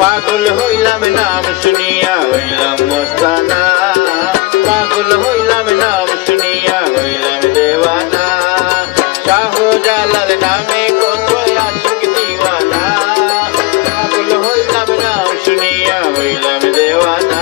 पागल हইলাম नाम सुनिया हইলাम मस्ताना पागल हইলাম नाम सुनिया हইলাম देवाना शाहजालाल नामे कत आशिक दीवाना पागल हইলাম नाम सुनिया हইলাম देवाना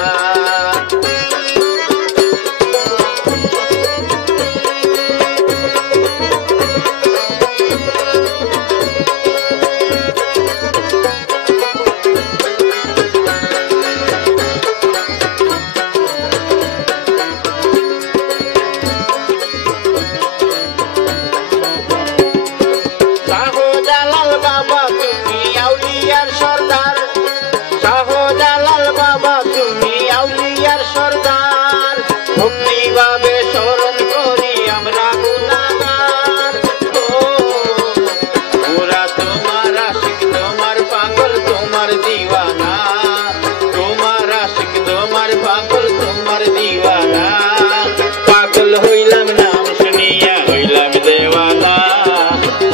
पागल हইলাম नाम सुनिया हইলাম देवाना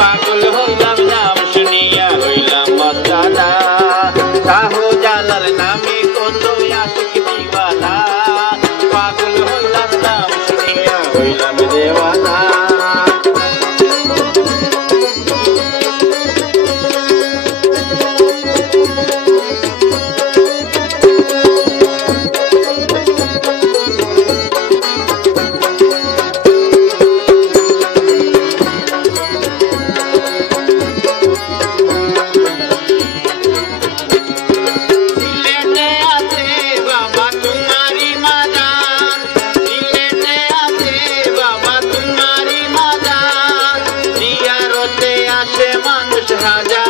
पागल हইলাম नाम सुनिया हইলাম मस्ताना शाहजालाल नामे कत आशिक दीवाना पागल हইলাম नाम सुनिया हইলাম देवाना हाजा